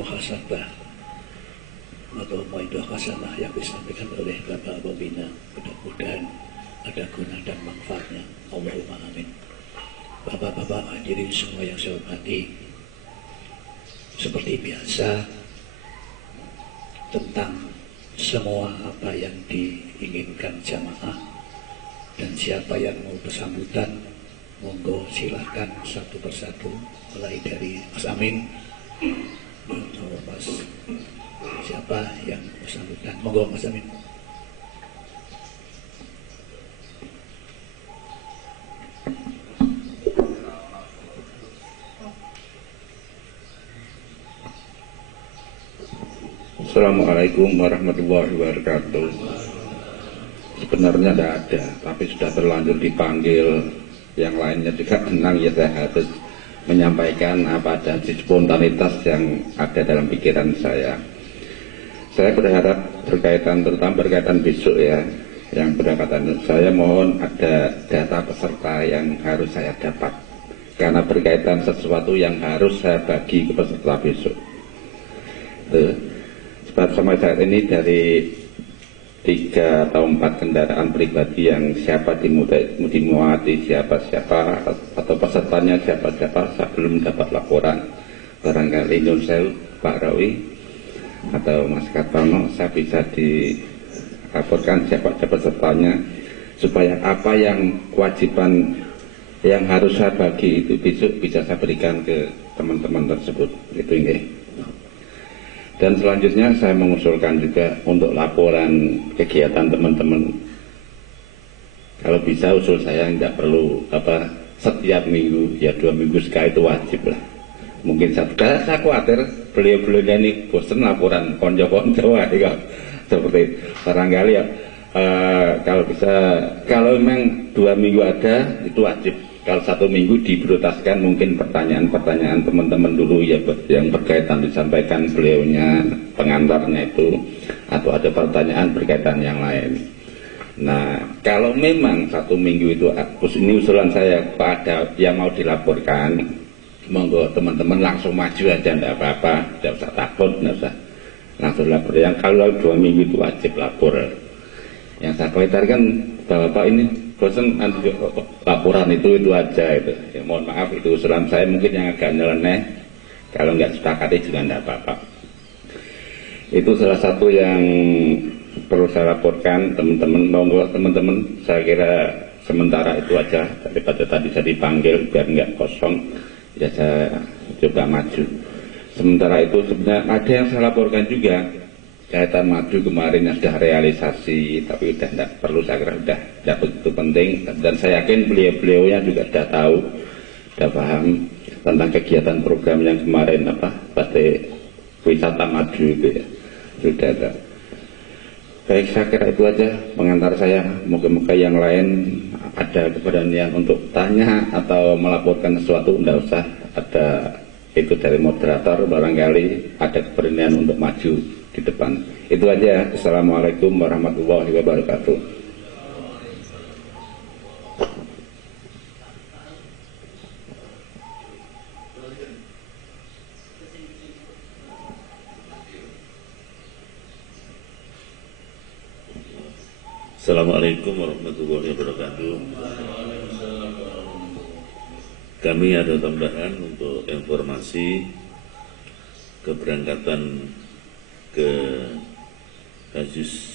muhasabah atau maidah hasanah yang disampaikan oleh Bapak Pembina. Mudah-mudahan ada guna dan manfaatnya. Allahumma amin. Bapak-bapak hadirin semua yang saya hormati, seperti biasa tentang semua apa yang diinginkan jamaah dan siapa yang mau bersambutan, monggo silahkan satu persatu, mulai dari Mas Amin. Mas, siapa yang bersambutan? Monggo Mas Amin. Assalamualaikum warahmatullahi wabarakatuh. Sebenarnya tidak ada, tapi sudah terlanjur dipanggil. Yang lainnya juga tenang, ya saya harus menyampaikan apa ada spontanitas yang ada dalam pikiran saya. Saya berharap terutama berkaitan besok ya, yang berkaitan saya mohon ada data peserta yang harus saya dapat, karena berkaitan sesuatu yang harus saya bagi ke peserta besok. Sebab sampai saat ini dari 3 atau 4 kendaraan pribadi yang siapa dimuati siapa-siapa atau pesertanya siapa-siapa, saya belum dapat laporan. Barangkali Nyun Sewu, Pak Rawi atau Mas Kartono, saya bisa dilaporkan siapa pesertanya, supaya apa yang kewajiban yang harus saya bagi itu besok bisa saya berikan ke teman-teman tersebut. Itu ini. Dan selanjutnya saya mengusulkan juga untuk laporan kegiatan teman-teman. Kalau bisa usul saya tidak perlu setiap minggu, ya 2 minggu sekali itu wajib lah. Mungkin saya khawatir beliau-beliau ini bosan laporan konco-konco seperti barangkali ya. Kalau bisa, kalau memang 2 minggu ada itu wajib. Kalau 1 minggu diprioritaskan mungkin pertanyaan-pertanyaan teman-teman dulu ya yang berkaitan disampaikan beliaunya, pengantarnya itu, atau ada pertanyaan berkaitan yang lain. Nah, kalau memang 1 minggu itu, ini usulan saya pada yang mau dilaporkan, monggo teman-teman langsung maju aja, tidak apa-apa, tidak usah takut, tidak usah langsung lapor. Yang kalau 2 minggu itu wajib lapor. Yang saya khawatirkan Bapak ini bosan laporan itu aja itu. Ya, mohon maaf, itu usulan saya mungkin yang agak nyeleneh. Kalau nggak sepakati juga tidak apa-apa. Itu salah satu yang perlu saya laporkan teman-teman. Monggo teman-teman, saya kira sementara itu aja daripada tadi saya dipanggil biar nggak kosong. Ya saya coba maju. Sementara itu sebenarnya ada yang saya laporkan juga. Kaitan maju kemarin yang sudah realisasi, tapi sudah tidak perlu, saya kira sudah tidak begitu penting, dan saya yakin beliau-beliaunya juga sudah tahu, sudah paham tentang kegiatan program yang kemarin pasti wisata maju itu ya, sudah ada. Baik, saya kira itu aja pengantar saya. Moga-moga yang lain ada keberanian untuk tanya atau melaporkan sesuatu, tidak usah ada itu dari moderator, barangkali ada keberanian untuk maju di depan. Itu aja. Assalamualaikum warahmatullahi wabarakatuh. Assalamualaikum warahmatullahi wabarakatuh. Kami ada tambahan untuk informasi keberangkatan ke Hajiz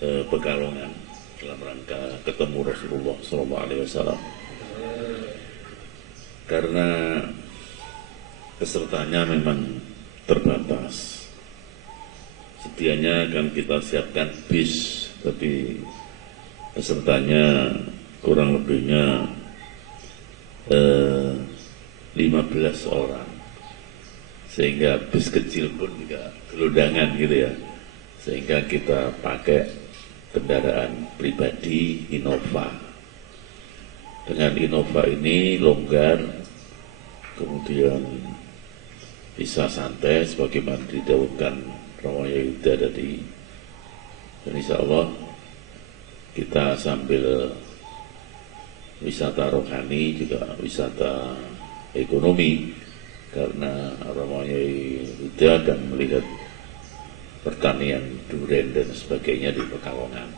Pekalongan dalam rangka ketemu Rasulullah SAW. Karena pesertanya memang terbatas, sedianya akan kita siapkan bis, tapi pesertanya kurang lebihnya 15 orang, sehingga bis kecil pun juga gelondangan gitu ya, sehingga kita pakai kendaraan pribadi Innova. Dengan Innova ini longgar, kemudian bisa santai sebagaimana didahulukan Ramaya Yuda tadi, dan insya Allah kita sambil wisata rohani juga wisata ekonomi, karena Ramaya muda dan melihat pertanian duren dan sebagainya di Pekalongan.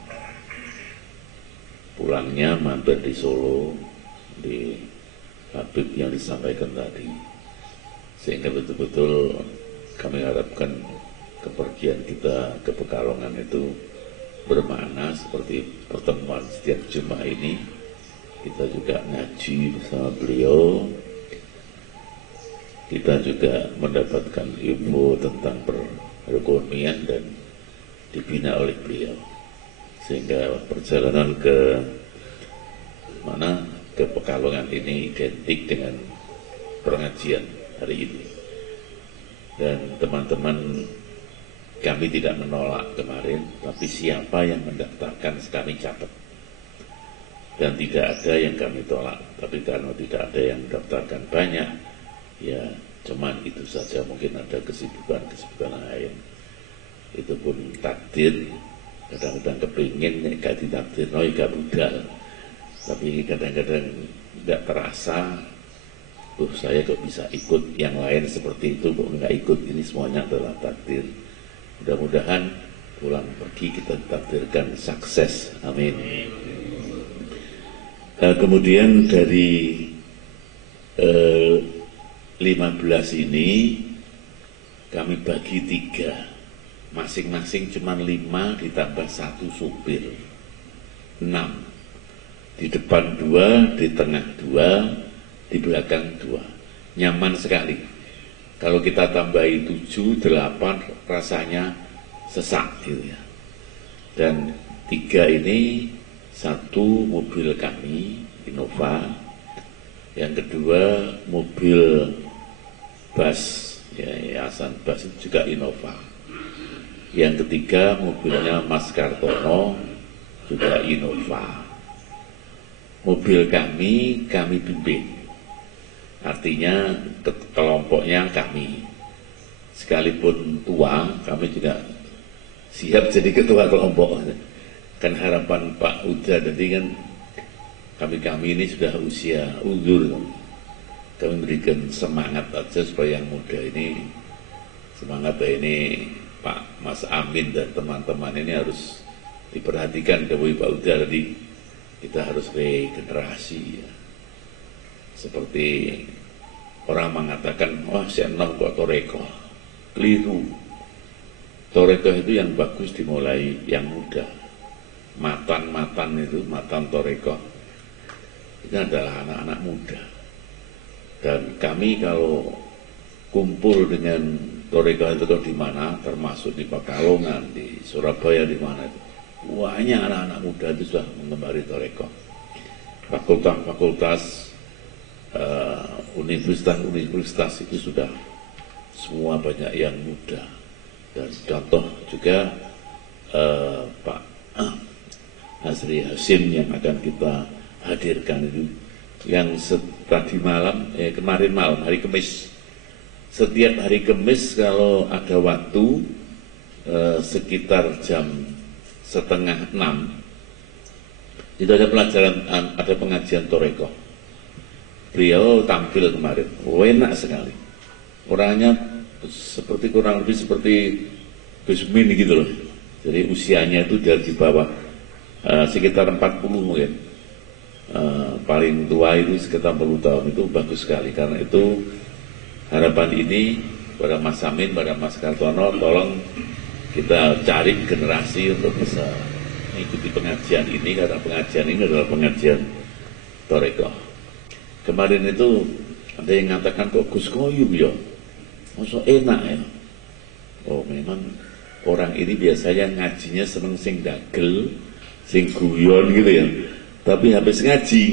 Pulangnya mampir di Solo, di Habib yang disampaikan tadi, sehingga betul-betul kami harapkan kepergian kita ke Pekalongan itu bermakna seperti pertemuan setiap Jumat ini. Kita juga ngaji bersama beliau, kita juga mendapatkan info tentang perekonomian dan dibina oleh beliau, sehingga perjalanan ke mana, ke Pekalongan ini identik dengan pengajian hari ini. Dan teman-teman, kami tidak menolak kemarin, tapi siapa yang mendaftarkan kami catat. Dan tidak ada yang kami tolak, tapi karena tidak ada yang mendaftarkan banyak, ya cuman itu saja, mungkin ada kesibukan-kesibukan lain. Itu pun takdir, kadang-kadang kepingin gak ditakdir, no gak budal. Tapi kadang-kadang tidak terasa, saya kok bisa ikut, yang lain seperti itu kok nggak ikut. Ini semuanya adalah takdir. Mudah-mudahan pulang pergi kita ditakdirkan sukses, amin. Kemudian dari 15 ini kami bagi 3, masing-masing cuma 5 ditambah 1 supir, 6. Di depan 2, di tengah 2, di belakang 2. Nyaman sekali. Kalau kita tambahi 7, 8 rasanya sesak gitu ya. Dan 3 ini, 1 mobil kami Innova, yang kedua mobil bus ya, Yayasan Bus itu juga Innova, yang ketiga mobilnya Mas Kartono juga Innova. Mobil kami pimpin, artinya kelompoknya kami, sekalipun tua kami juga siap jadi ketua kelompok. Kan harapan Pak Uda tadi kan, kami ini sudah usia uzur, kami berikan semangat aja supaya yang muda ini semangat. Ini Pak Mas Amin dan teman-teman ini harus diperhatikan. Dari Pak Uda tadi, kita harus regenerasi ya. Seperti orang mengatakan, wah si Enom kok toreko, keliru. Toreko itu yang bagus dimulai yang muda. Matan itu, matan toreko itu adalah anak-anak muda. Dan kami kalau kumpul dengan toreko itu di mana, termasuk di Pekalongan, di Surabaya, di mana itu, banyak anak-anak muda itu sudah mengembari toreko. Fakultas-fakultas, universitas itu sudah semua banyak yang muda. Dan contoh juga Pak Hasri Hasim yang akan kita hadirkan itu, yang tadi malam, kemarin malam, hari Kamis. Setiap hari Kamis kalau ada waktu sekitar jam 5:30 itu ada pelajaran, ada pengajian toreko. Beliau tampil kemarin, enak sekali. Orangnya seperti kurang lebih seperti Gusmin gitu loh. Jadi usianya itu dari di bawah sekitar 40 mungkin. Paling tua itu sekitar 40 tahun. Itu bagus sekali. Karena itu harapan ini pada Mas Amin, pada Mas Kartono, tolong kita cari generasi untuk bisa mengikuti pengajian ini, karena pengajian ini adalah pengajian toreko. Kemarin itu ada yang mengatakan, kok Gus Koyum ya, maksud enak ya. Oh memang orang ini biasanya ngajinya seneng sing dagel, sing guyon gitu ya. Tapi habis ngaji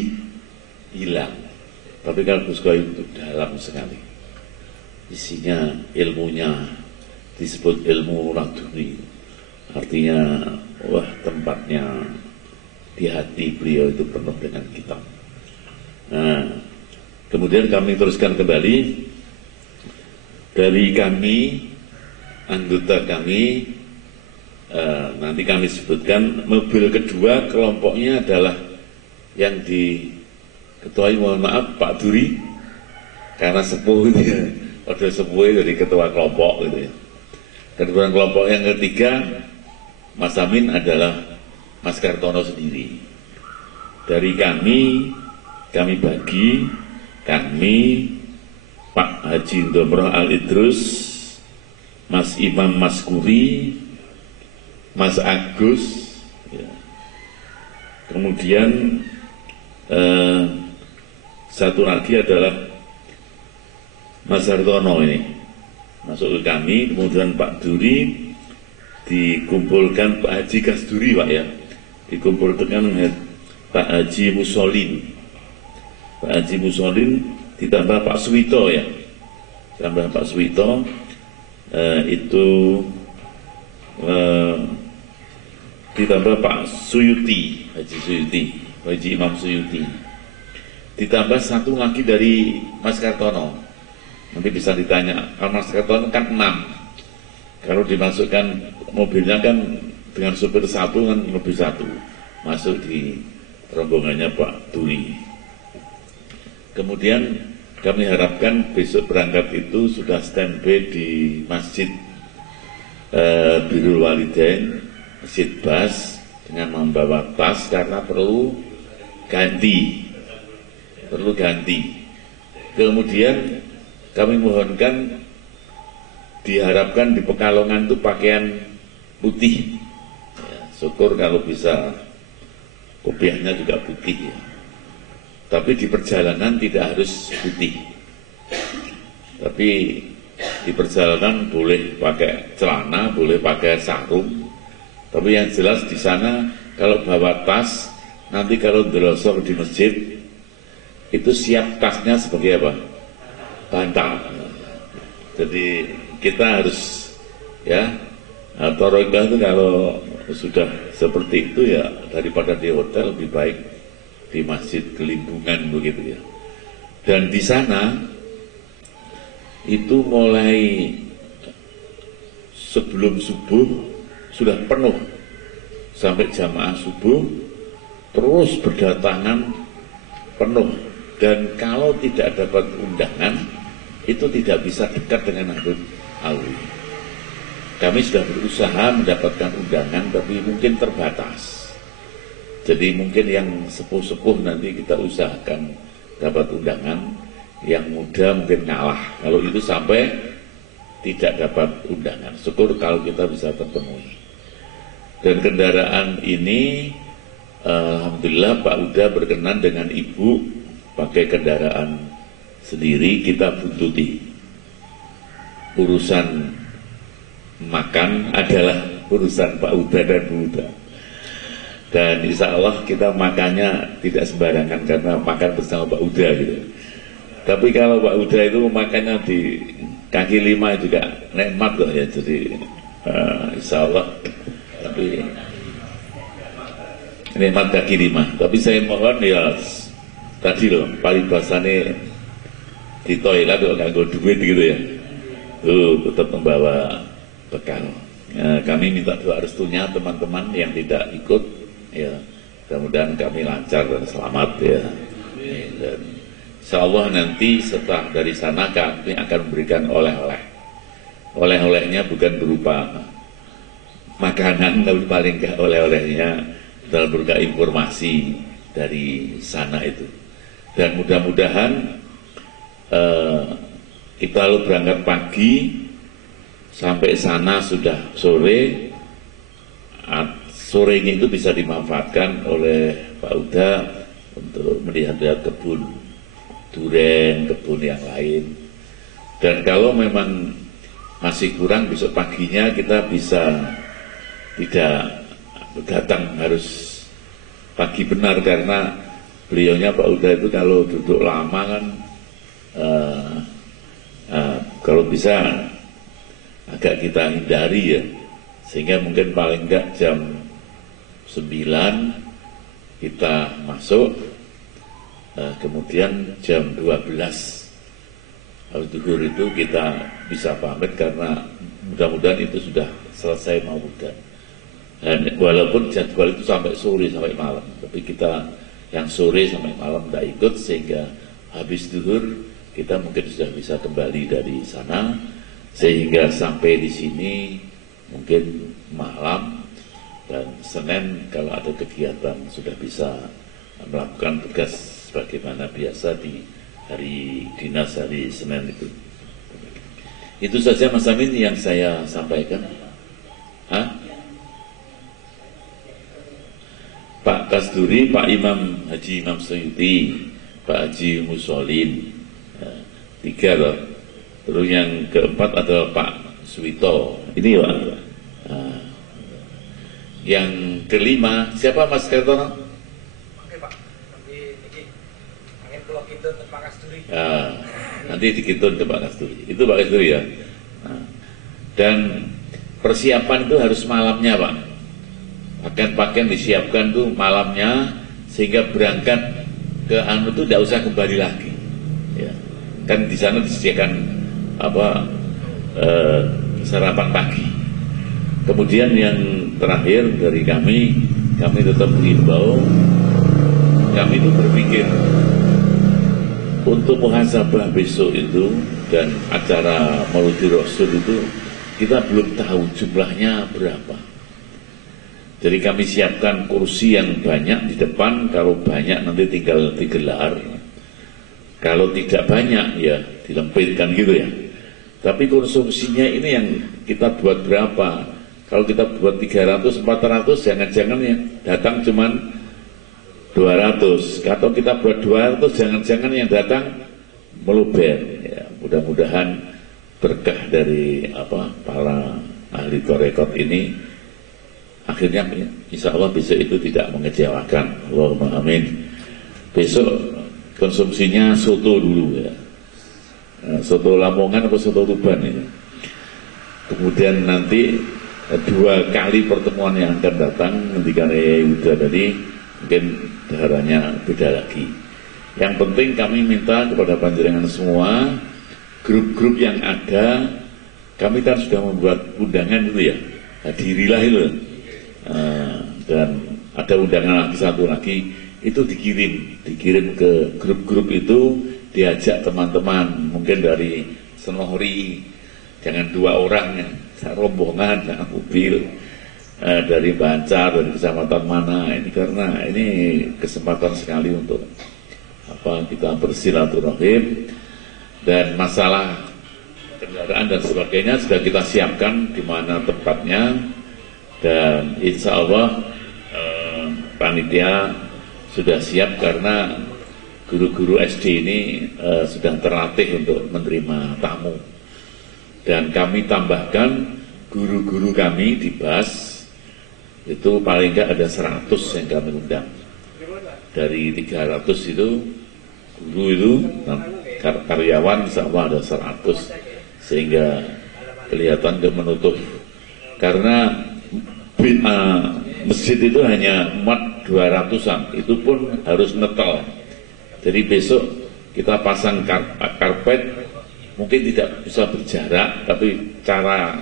hilang. Tapi kalau Gus Koyum itu dalam sekali. Isinya ilmunya disebut ilmu laduni. Artinya wah, tempatnya di hati beliau itu penuh dengan kitab. Nah, kemudian kami teruskan kembali dari kami, anggota kami, nanti kami sebutkan. Mobil kedua kelompoknya adalah yang diketuai, mohon maaf Pak Duri, karena sepuh ini ya, Orde sepuh dari ketua kelompok gitu ya. Ketua kelompok yang ketiga, Mas Amin adalah Mas Kartono sendiri. Dari kami bagi, kami Pak Haji Ndomroh Al Idrus, Mas Imam Maskuri, Mas Agus, ya. Kemudian satu lagi adalah Mas Hartono ini masuk ke kami, kemudian Pak Duri dikumpulkan Pak Haji Kasduri Pak ya, dikumpulkan Pak Haji Musolin, Pak Haji Musolin ditambah Pak Suwito ya, tambah Pak Suwito itu ditambah Pak Suyuti, Haji Suyuti, Haji Imam Suyuti, ditambah satu lagi dari Mas Kartono. Nanti bisa ditanya, kalau Mas Kartono kan 6, kalau dimasukkan mobilnya kan dengan supir satu kan lebih satu, masuk di rombongannya Pak Duri. Kemudian kami harapkan besok berangkat itu sudah standby di Masjid Birrul Walidain, Masjid Bas, dengan membawa tas karena perlu ganti. Kemudian kami mohonkan, diharapkan di Pekalongan itu pakaian putih ya, syukur kalau bisa kopiahnya juga putih ya. Tapi di perjalanan tidak harus putih, tapi di perjalanan boleh pakai celana, boleh pakai sarung, tapi yang jelas di sana kalau bawa tas, nanti kalau delosor di masjid itu siap tasnya sebagai apa? Bantal. Jadi kita harus ya, Toroika itu kalau sudah seperti itu ya, daripada di hotel lebih baik di Masjid Gelimbungan begitu ya. Dan di sana itu mulai sebelum subuh sudah penuh sampai jamaah subuh terus berdatangan penuh, dan kalau tidak dapat undangan itu tidak bisa dekat dengan Habib Alwi. Kami sudah berusaha mendapatkan undangan tapi mungkin terbatas. Jadi mungkin yang sepuh-sepuh nanti kita usahakan dapat undangan, yang muda mungkin ngalah kalau itu sampai tidak dapat undangan. Syukur kalau kita bisa terpenuhi. Dan kendaraan ini alhamdulillah Pak Uda berkenan dengan Ibu pakai kendaraan sendiri, kita buntuti. Urusan makan adalah urusan Pak Uda dan Bu Uda. Dan insya Allah kita makannya tidak sembarangan karena makan bersama Pak Uda gitu. Tapi kalau Pak Uda itu makannya di kaki lima juga nikmat loh ya. Jadi insya Allah, tapi nikmat kaki lima. Tapi saya mohon ya tadi loh, paribasannya di toilet kalau nggak ada duit gitu ya, tetap membawa bekal. Ya, kami minta doa restunya teman-teman yang tidak ikut, ya mudah-mudahan kami lancar dan selamat ya. Dan insya Allah nanti setelah dari sana kami akan memberikan oleh-oleh. Oleh-olehnya bukan berupa makanan, tapi paling nggak oleh-olehnya dalam berupa informasi dari sana itu. Dan mudah-mudahan kita lalu berangkat pagi sampai sana sudah sore. Sorenya itu bisa dimanfaatkan oleh Pak Uda untuk melihat-lihat kebun duren, kebun yang lain. Dan kalau memang masih kurang, besok paginya kita bisa tidak datang harus pagi benar, karena beliaunya Pak Uda itu kalau duduk lama kan kalau bisa agak kita hindari ya, sehingga mungkin paling enggak jam 9 kita masuk, kemudian jam 12 habis zuhur itu kita bisa pamit, karena mudah-mudahan itu sudah selesai mau Uda. Dan walaupun jadwal itu sampai sore sampai malam, tapi kita yang sore sampai malam tidak ikut, sehingga habis zuhur kita mungkin sudah bisa kembali dari sana, sehingga sampai di sini mungkin malam, dan Senin kalau ada kegiatan sudah bisa melakukan tugas sebagaimana biasa di hari dinas hari Senin itu. Itu saja Mas Amin yang saya sampaikan. Pak Kasduri, Pak Imam Haji Imam Suyuti, Pak Haji Musolin, 3 loh. Terus yang keempat adalah Pak Suwito. Ini Pak. Yang kelima siapa Mas Kertono? Oke Pak, nanti angin pulau kita Pak Kasduri. Nanti dikitun ke Pak Kasduri. Itu Pak Kasduri ya. Dan persiapan itu harus malamnya Pak. Pakaian-pakaian disiapkan tuh malamnya, sehingga berangkat ke anu tuh tidak usah kembali lagi. Ya. Kan di sana disediakan sarapan pagi. Kemudian yang terakhir dari kami tetap mengimbau, kami itu berpikir untuk muhasabah besok itu dan acara Maulidi Rasul itu kita belum tahu jumlahnya berapa. Jadi kami siapkan kursi yang banyak di depan, kalau banyak nanti tinggal digelar, kalau tidak banyak ya dilempitkan gitu ya. Tapi konsumsinya ini yang kita buat berapa? Kalau kita buat 300, 400, jangan-jangan ya datang cuman 200. Atau kita buat 200, jangan-jangan yang datang meluber. Ya, mudah-mudahan berkah dari para ahli tarekat ini, akhirnya insya Allah besok itu tidak mengecewakan. Allahumma amin. Besok konsumsinya soto dulu ya. Soto Lamongan atau soto Tuban ya. Kemudian nanti 2 kali pertemuan yang akan datang ketika Yuda tadi mungkin daharannya beda lagi. Yang penting kami minta kepada panjenengan semua, grup-grup yang ada, kami kan sudah membuat undangan itu ya, hadirilah itu. Dan ada undangan lagi, satu lagi, itu dikirim ke grup-grup itu, diajak teman-teman, mungkin dari Senohri, jangan 2 orang ya, rombongan, mobil, dari Bancar, dari kecamatan mana, ini karena ini kesempatan sekali untuk kita bersilaturahim. Dan masalah kendaraan dan sebagainya sudah kita siapkan di mana tempatnya, dan insya Allah panitia sudah siap karena guru-guru SD ini sudah terlatih untuk menerima tamu. Dan kami tambahkan guru-guru kami di BAS itu paling enggak ada 100 yang kami undang. Dari 300 itu guru itu karyawan insya Allah ada 100, sehingga kelihatan ke menutup. Karena masjid itu hanya muat 200-an, itu pun harus netel. Jadi besok kita pasang karpet, mungkin tidak bisa berjarak, tapi cara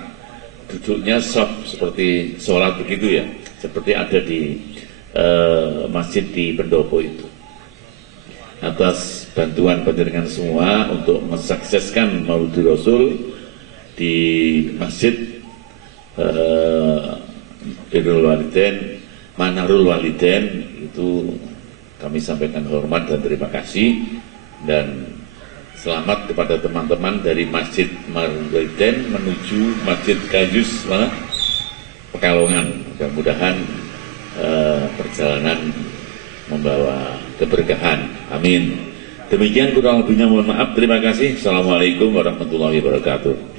duduknya soft seperti sholat begitu ya, seperti ada di masjid di Pendopo itu. Atas bantuan panjenengan semua untuk mensukseskan Maulidi Rasul di masjid Birrul Walidain, Manarul Walidain, itu kami sampaikan hormat dan terima kasih, dan selamat kepada teman-teman dari Masjid Manarul Walidain menuju Masjid Gayus Pekalongan. Mudah-mudahan perjalanan membawa keberkahan. Amin. Demikian, kurang lebihnya mohon maaf. Terima kasih. Assalamualaikum warahmatullahi wabarakatuh.